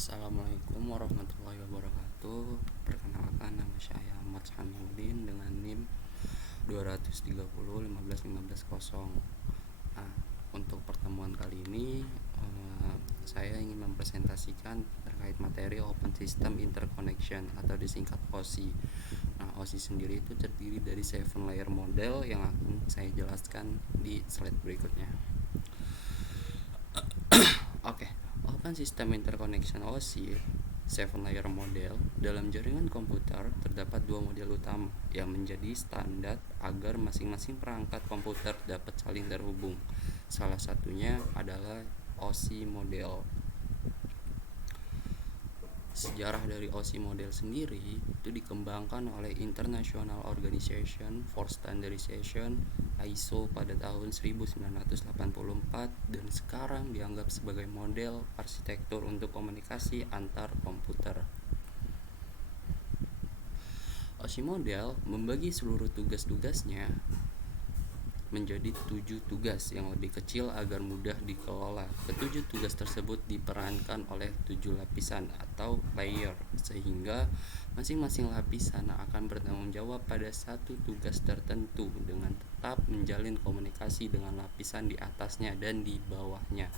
Assalamualaikum warahmatullahi wabarakatuh. Perkenalkan, nama saya Ahmad Hamidin dengan NIM 230 15150. Nah, untuk pertemuan kali ini saya ingin mempresentasikan terkait materi Open System Interconnection atau disingkat OSI. Nah, OSI sendiri itu terdiri dari 7 layer model yang akan saya jelaskan di slide berikutnya. Oke, Open System Interconnection OSI 7 layer model. Dalam jaringan komputer terdapat dua model utama yang menjadi standar agar masing-masing perangkat komputer dapat saling terhubung. Salah satunya adalah OSI model. Sejarah dari OSI model sendiri itu dikembangkan oleh International Organization for Standardization ISO pada tahun 1984 dan sekarang dianggap sebagai model arsitektur untuk komunikasi antar komputer. OSI model membagi seluruh tugas-tugasnya menjadi 7 tugas yang lebih kecil agar mudah dikelola. Ketujuh tugas tersebut diperankan oleh 7 lapisan atau layer, sehingga masing-masing lapisan akan bertanggung jawab pada satu tugas tertentu dengan tetap menjalin komunikasi dengan lapisan di atasnya dan di bawahnya.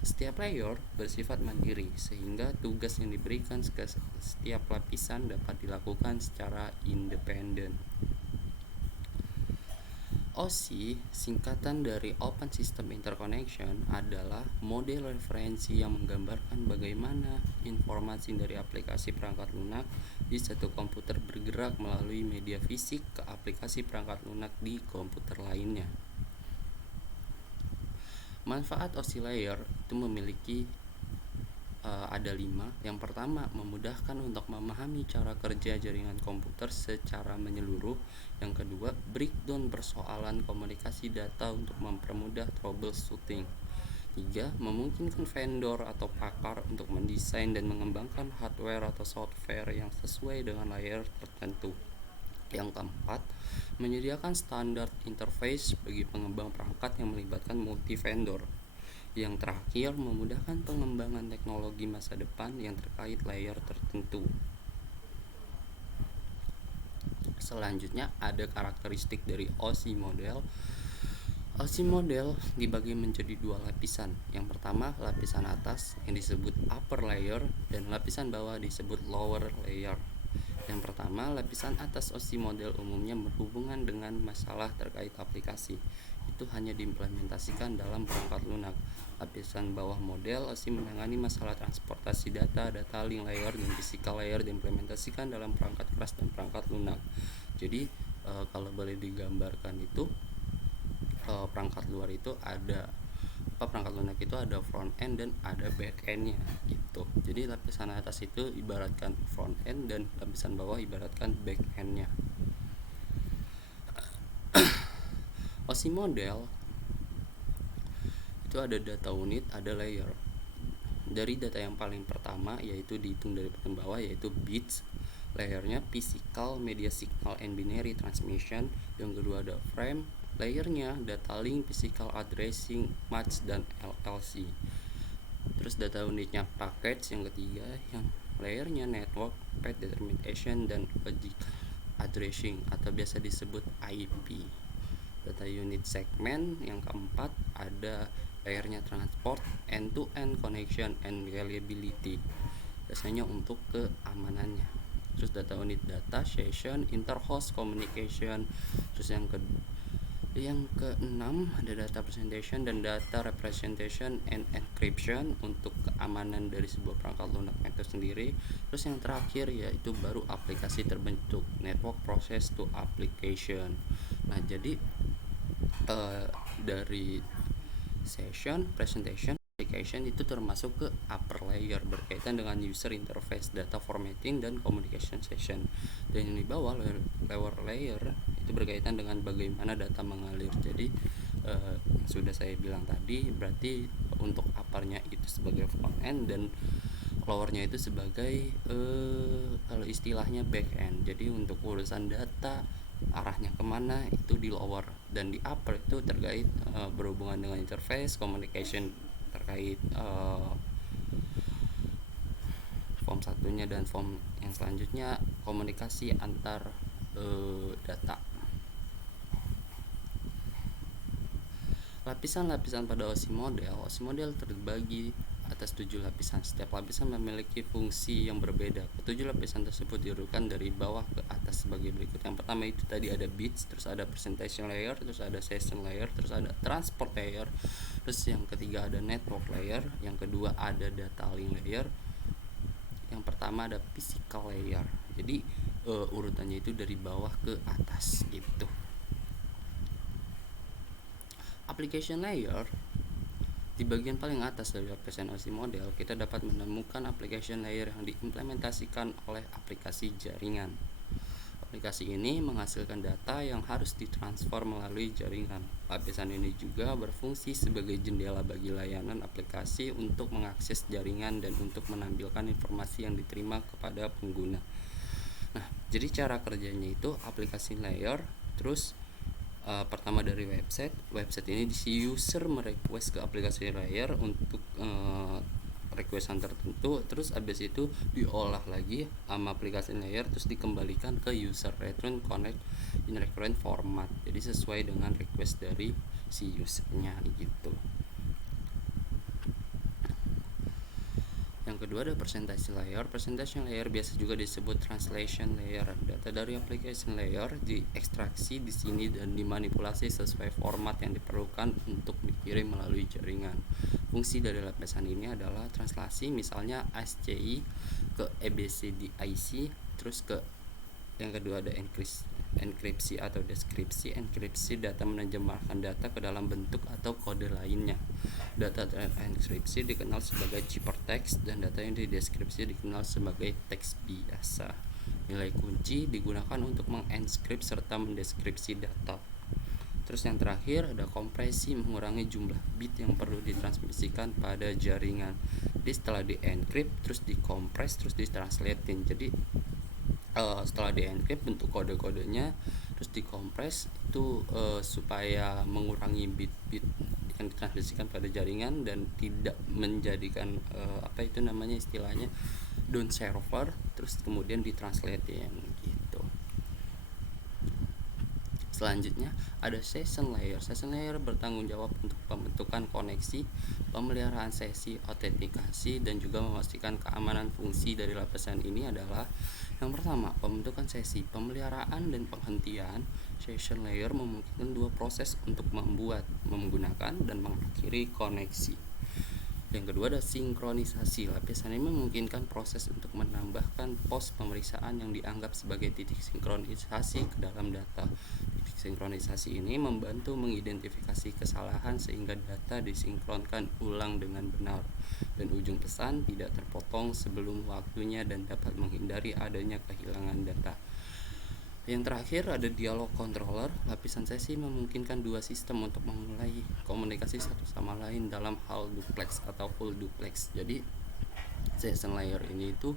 Setiap layer bersifat mandiri, sehingga tugas yang diberikan ke setiap lapisan dapat dilakukan secara independen. OSI, singkatan dari Open System Interconnection, adalah model referensi yang menggambarkan bagaimana informasi dari aplikasi perangkat lunak di satu komputer bergerak melalui media fisik ke aplikasi perangkat lunak di komputer lainnya. Manfaat OSI layer itu memiliki ada 5. Yang pertama, memudahkan untuk memahami cara kerja jaringan komputer secara menyeluruh. Yang kedua, breakdown persoalan komunikasi data untuk mempermudah troubleshooting. 3. Memungkinkan vendor atau pakar untuk mendesain dan mengembangkan hardware atau software yang sesuai dengan layer tertentu. Yang keempat, menyediakan standar interface bagi pengembang perangkat yang melibatkan multi vendor. Yang terakhir, memudahkan pengembangan teknologi masa depan yang terkait layer tertentu. Selanjutnya ada karakteristik dari OSI model. OSI model dibagi menjadi 2 lapisan. Yang pertama, lapisan atas yang disebut upper layer dan lapisan bawah disebut lower layer. Yang pertama, lapisan atas OSI model umumnya berhubungan dengan masalah terkait aplikasi. Itu hanya diimplementasikan dalam perangkat lunak. Lapisan bawah model OSI menangani masalah transportasi data link layer dan physical layer diimplementasikan dalam perangkat keras dan perangkat lunak. Jadi kalau boleh digambarkan itu perangkat luar itu ada perangkat lunak itu ada front end dan ada back endnya gitu. Jadi lapisan atas itu ibaratkan front end dan lapisan bawah ibaratkan back endnya. OSI model itu ada data unit, ada layer. Dari data yang paling pertama yaitu dihitung dari paling bawah yaitu bits. Layernya physical, media signal and binary transmission. Yang kedua ada frame. Layernya data link, physical addressing, match dan LLC. Terus data unitnya package. Yang ketiga yang layernya network, path determination dan logic addressing atau biasa disebut IP. Data unit segment. Yang keempat ada layernya transport, end-to-end connection and reliability, biasanya untuk keamanannya. Terus data unit data, session, interhost communication. Terus yang keenam ada data presentation dan data representation and encryption untuk keamanan dari sebuah perangkat lunak itu sendiri. Terus yang terakhir yaitu baru aplikasi terbentuk, network process to application. Nah, jadi dari session, presentation, application itu termasuk ke upper layer berkaitan dengan user interface, data formatting dan communication session. Dan yang di bawah lower layer itu berkaitan dengan bagaimana data mengalir. Jadi sudah saya bilang tadi, berarti untuk uppernya itu sebagai front end dan lowernya itu sebagai kalau istilahnya back end. Jadi untuk urusan data arahnya kemana itu di lower, dan di upper itu terkait berhubungan dengan interface, communication terkait satunya, dan form yang selanjutnya komunikasi antar data. Lapisan-lapisan pada OSI model terbagi atas 7 lapisan. Setiap lapisan memiliki fungsi yang berbeda. Ketujuh lapisan tersebut diurutkan dari bawah ke atas sebagai berikut. Yang pertama itu tadi ada bits, terus ada presentation layer, terus ada session layer, terus ada transport layer, terus yang ketiga ada network layer, yang kedua ada data link layer, yang pertama ada physical layer. Jadi urutannya itu dari bawah ke atas gitu. Application layer, di bagian paling atas dari lapisan OSI model, kita dapat menemukan application layer yang diimplementasikan oleh aplikasi jaringan. Aplikasi ini menghasilkan data yang harus ditransfer melalui jaringan. Lapisan ini juga berfungsi sebagai jendela bagi layanan aplikasi untuk mengakses jaringan dan untuk menampilkan informasi yang diterima kepada pengguna. Nah, jadi cara kerjanya itu aplikasi layer, terus pertama dari website ini si user merequest ke aplikasi layer untuk requestan tertentu, terus abis itu diolah lagi sama aplikasi layer, terus dikembalikan ke user return connect in recurrent format, jadi sesuai dengan request dari si usernya gitu. Yang kedua ada presentation layer. Presentation layer biasa juga disebut translation layer. Data dari application layer diekstraksi di sini dan dimanipulasi sesuai format yang diperlukan untuk dikirim melalui jaringan. Fungsi dari lapisan ini adalah translasi, misalnya ASCII ke EBCDIC, terus ke yang kedua ada enkripsi atau deskripsi. Enkripsi data menerjemahkan data ke dalam bentuk atau kode lainnya. Data terenkripsi dikenal sebagai ciphertext dan data yang dideskripsi dikenal sebagai teks biasa. Nilai kunci digunakan untuk mengenkrip serta mendeskripsi data. Terus yang terakhir ada kompresi, mengurangi jumlah bit yang perlu ditransmisikan pada jaringan. Jadi setelah dienkrip terus dikompres terus ditranslatein. Jadi setelah dienkrip bentuk kode-kodenya terus dikompres itu supaya mengurangi bit-bit yang ditransmisikan pada jaringan dan tidak menjadikan istilahnya down server, terus kemudian ditranslatein gitu. Selanjutnya ada session layer. Session layer bertanggung jawab untuk pembentukan koneksi, pemeliharaan sesi, autentikasi, dan juga memastikan keamanan. Fungsi dari lapisan ini adalah yang pertama, pembentukan sesi, pemeliharaan dan penghentian. Session layer memungkinkan dua proses untuk membuat, menggunakan, dan mengakhiri koneksi. Yang kedua ada sinkronisasi. Lapisan ini memungkinkan proses untuk menambahkan pos pemeriksaan yang dianggap sebagai titik sinkronisasi ke dalam data. Titik sinkronisasi ini membantu mengidentifikasi kesalahan sehingga data disinkronkan ulang dengan benar dan ujung pesan tidak terpotong sebelum waktunya dan dapat menghindari adanya kehilangan data. Yang terakhir ada dialog controller. Lapisan sesi memungkinkan dua sistem untuk memulai komunikasi satu sama lain dalam hal duplex atau full duplex. Jadi session layer ini itu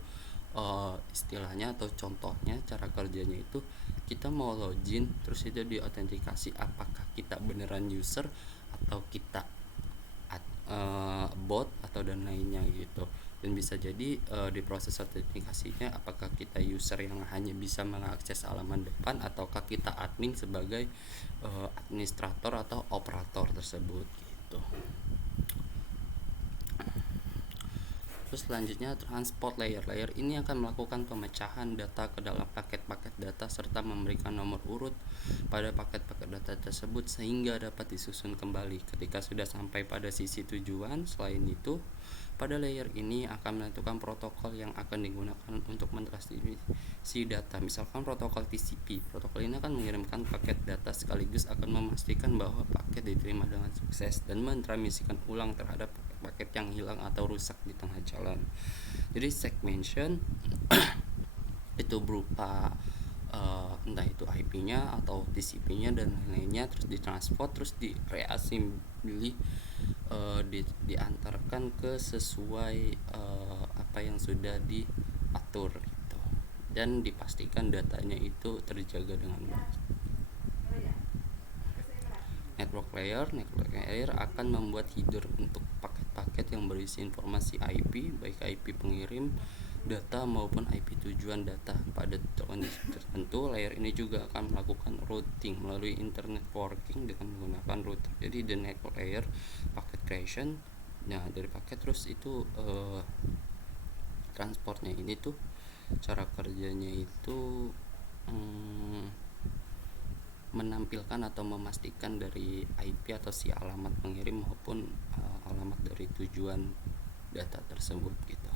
istilahnya atau contohnya cara kerjanya itu kita mau login terus itu diautentikasi apakah kita beneran user atau kita bot atau dan lainnya gitu. Dan bisa jadi di proses autentikasinya apakah kita user yang hanya bisa mengakses halaman depan ataukah kita admin sebagai administrator atau operator tersebut gitu. Terus selanjutnya transport layer. Layer ini akan melakukan pemecahan data ke dalam paket-paket data serta memberikan nomor urut pada paket-paket data tersebut sehingga dapat disusun kembali ketika sudah sampai pada sisi tujuan. Selain itu, pada layer ini akan menentukan protokol yang akan digunakan untuk mentransmisi data. Misalkan protokol TCP. Protokol ini akan mengirimkan paket data sekaligus akan memastikan bahwa paket diterima dengan sukses dan mentransmisikan ulang terhadap paket yang hilang atau rusak di tengah jalan. Jadi segmentation itu berupa entah itu IP-nya atau TCP-nya dan lain-lainnya, terus ditransfer, terus direassembly, diantarkan ke sesuai apa yang sudah diatur gitu. Dan dipastikan datanya itu terjaga dengan baik. Network layer akan membuat header untuk paket-paket yang berisi informasi IP, baik IP pengirim data maupun IP tujuan data. Pada kondisi tertentu, layer ini juga akan melakukan routing melalui internet networking dengan menggunakan router. Jadi the network layer, packet creation, nah dari paket terus itu transportnya ini tuh cara kerjanya itu menampilkan atau memastikan dari IP atau si alamat pengirim maupun alamat dari tujuan data tersebut gitu.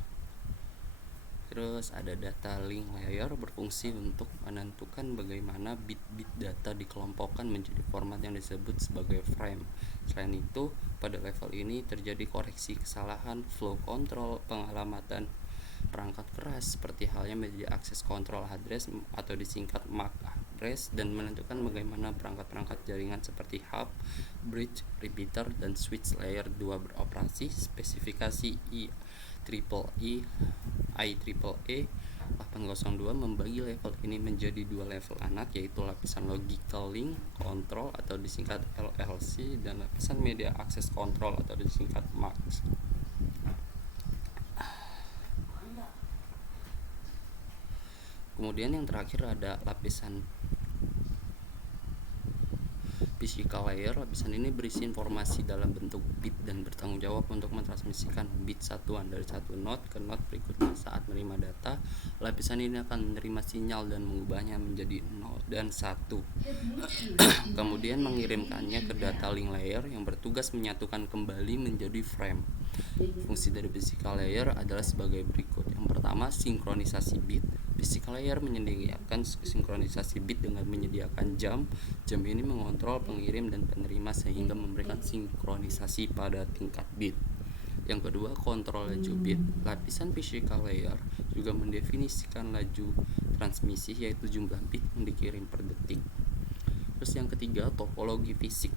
Terus ada data link layer, berfungsi untuk menentukan bagaimana bit-bit data dikelompokkan menjadi format yang disebut sebagai frame. Selain itu, pada level ini terjadi koreksi kesalahan, flow control, pengalamatan perangkat keras seperti halnya media access control address atau disingkat MAC address, dan menentukan bagaimana perangkat-perangkat jaringan seperti hub, bridge, repeater, dan switch layer 2 beroperasi. Spesifikasi IEEE 802 membagi level ini menjadi dua level anak, yaitu lapisan logical link control atau disingkat LLC dan lapisan media access control atau disingkat MAC. Kemudian yang terakhir ada lapisan physical layer. Lapisan ini berisi informasi dalam bentuk bit dan bertanggung jawab untuk mentransmisikan bit satuan dari satu node ke node berikutnya. Saat menerima data, lapisan ini akan menerima sinyal dan mengubahnya menjadi 0 dan 1. Kemudian mengirimkannya ke data link layer yang bertugas menyatukan kembali menjadi frame. Fungsi dari physical layer adalah sebagai berikut. Yang pertama, sinkronisasi bit. Physical layer menyediakan sinkronisasi bit dengan menyediakan jam. Jam ini mengontrol pengirim dan penerima sehingga memberikan sinkronisasi pada tingkat bit. Yang kedua, kontrol laju bit. Lapisan physical layer juga mendefinisikan laju transmisi, yaitu jumlah bit yang dikirim per detik. Terus yang ketiga, topologi fisik.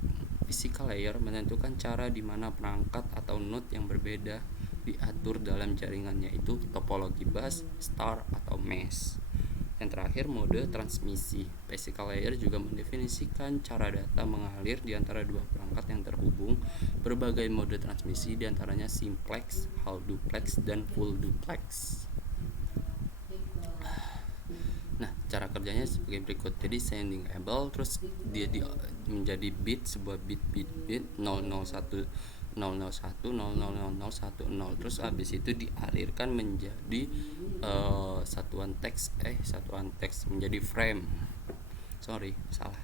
Physical layer menentukan cara di mana perangkat atau node yang berbeda diatur dalam jaringan, yaitu topologi bus, star, atau mesh. Yang terakhir, mode transmisi. Physical layer juga mendefinisikan cara data mengalir di antara dua perangkat yang terhubung. Berbagai mode transmisi diantaranya simplex, half duplex, dan full duplex. Nah, cara kerjanya sebagai berikut. Jadi sending able, terus dia menjadi bit, sebuah bit 001 001 000 terus habis itu dialirkan menjadi satuan teks menjadi frame. Salah.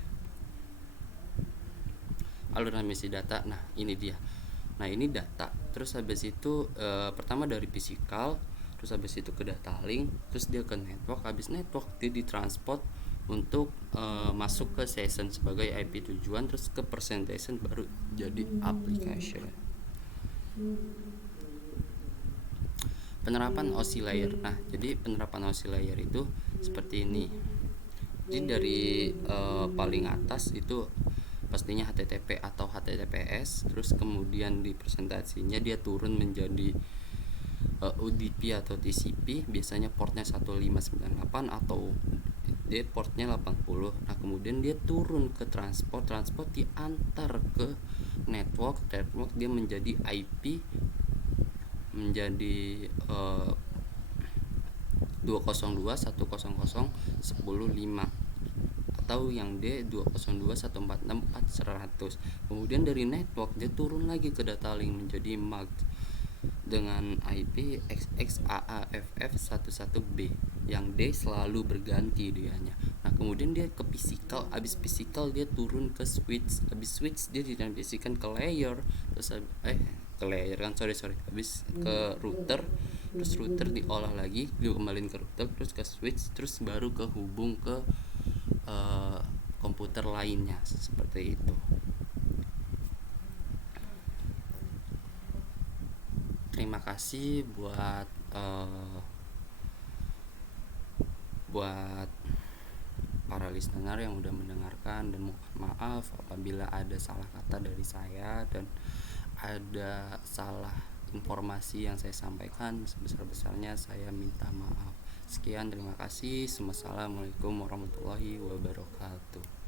Aluran misi data. Nah, ini dia. Nah, ini data. Terus habis itu pertama dari physical, terus habis itu ke data link, terus dia ke network. Habis network dia ditransport untuk masuk ke session sebagai IP tujuan, terus ke presentation baru jadi application. Penerapan OSI layer. Nah, jadi penerapan OSI layer itu seperti ini. Jadi dari paling atas itu pastinya HTTP atau HTTPS, terus kemudian di presentasinya dia turun menjadi UDP atau TCP, biasanya portnya 1598 atau dia portnya 80. Nah, kemudian dia turun ke transport diantar ke network dia menjadi IP, menjadi 202.100.10.5 atau yang D 202.146.4.100. Kemudian dari network dia turun lagi ke data link menjadi MAC dengan IP XXAAFF11B, yang D selalu berganti dianya. Nah, kemudian dia ke physical, habis physical dia turun ke switch, habis switch dia ditransmisikan ke layer, terus ke layer kan habis ke router, terus router diolah lagi, dia kembaliin ke router, terus ke switch, terus baru kehubung ke komputer lainnya, seperti itu. Terima kasih buat para listener yang udah mendengarkan, dan mohon maaf apabila ada salah kata dari saya dan ada salah informasi yang saya sampaikan. Sebesar-besarnya saya minta maaf. Sekian, terima kasih. Wassalamualaikum warahmatullahi wabarakatuh.